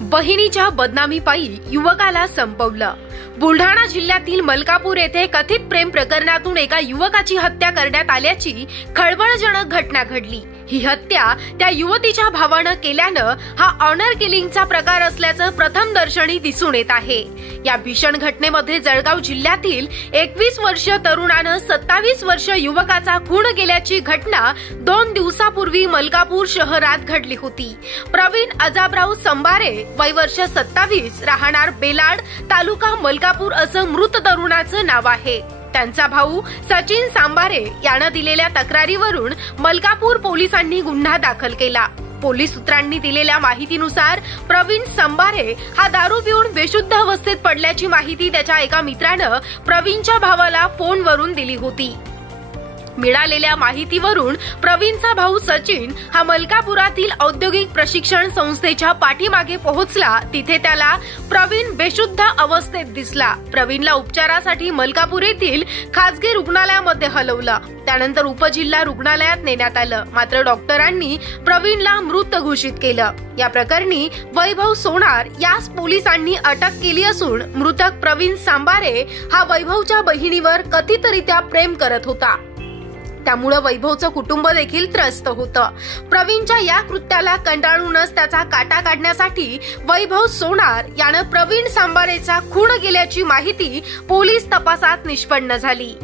बहिणीच्या बदनामीपायी युवकाला संपवलं। बुलढाणा जिल्ह्यातील मलकापूर येथे कथित प्रेम प्रकरणातून एका युवकाची हत्या करण्यात आल्याची खळबळजनक घटना घडली। ही हत्या त्या युवतीच्या भावानं केल्यानं हा ऑनर किलिंगचा प्रकार असल्याचं प्रथमदर्शनी दिसून येत आहे। या भीषण घटनेमध्ये जळगाव जिल्ह्यातील 21 वर्षीय तरुणानं 27 वर्षीय युवकाचा खून केल्याची घटना 2 दिवसापूर्वी मलकापूर शहरात घडली होती। प्रवीण अजाबराव संभारे वय वर्ष 27 राहणार बेलाड तालुका मलकापूर असं मृत तरुणाचं नाव आहे। त्यांचा भाऊ सचिन सांबारे यानं दिलेल्या तक्रारीवरून मलकापूर पोलिसांनी गुन्हा दाखल केला। पोलीस सूत्रांनी दिलेल्या माहितीनुसार प्रवीण संभारे हा दारू पिऊन बेशुद्ध अवस्थेत पडल्याची माहिती त्याच्या एका मित्रानं प्रवीणच्या भावाला फोनवरून दिली होती। मिळालेल्या माहितीवरून प्रवीणचा भाऊ सचिन हा मलकापुरातील औद्योगिक प्रशिक्षण संस्थेच्या पाठीमागे पोहोचला। तिथे त्याला प्रवीण बेशुद्ध अवस्थेत दिसला। प्रवीणला उपचारासाठी मलकापूर येथील खासगी रुग्णालयामध्ये हलवलं। त्यानंतर उपजिल्हा रुग्णालयात नेण्यात आलं, मात्र डॉक्टरांनी प्रवीणला मृत घोषित केलं। या प्रकरणी वैभव सोनार यास पोलिसांनी अटक केली असून मृतक प्रवीण सांबारे हा वैभवच्या बहिणीवर कथितरित्या प्रेम करत होता। त्यामुळे वैभवचं कुटुंब देखील त्रस्त होतं। प्रवीणच्या या कृत्याला कंटाळूनच त्याचा काटा काढण्यासाठी वैभव सोनार यानं प्रवीण सांबारेचा खून केल्याची माहिती पोलीस तपासात निष्पन्न झाली।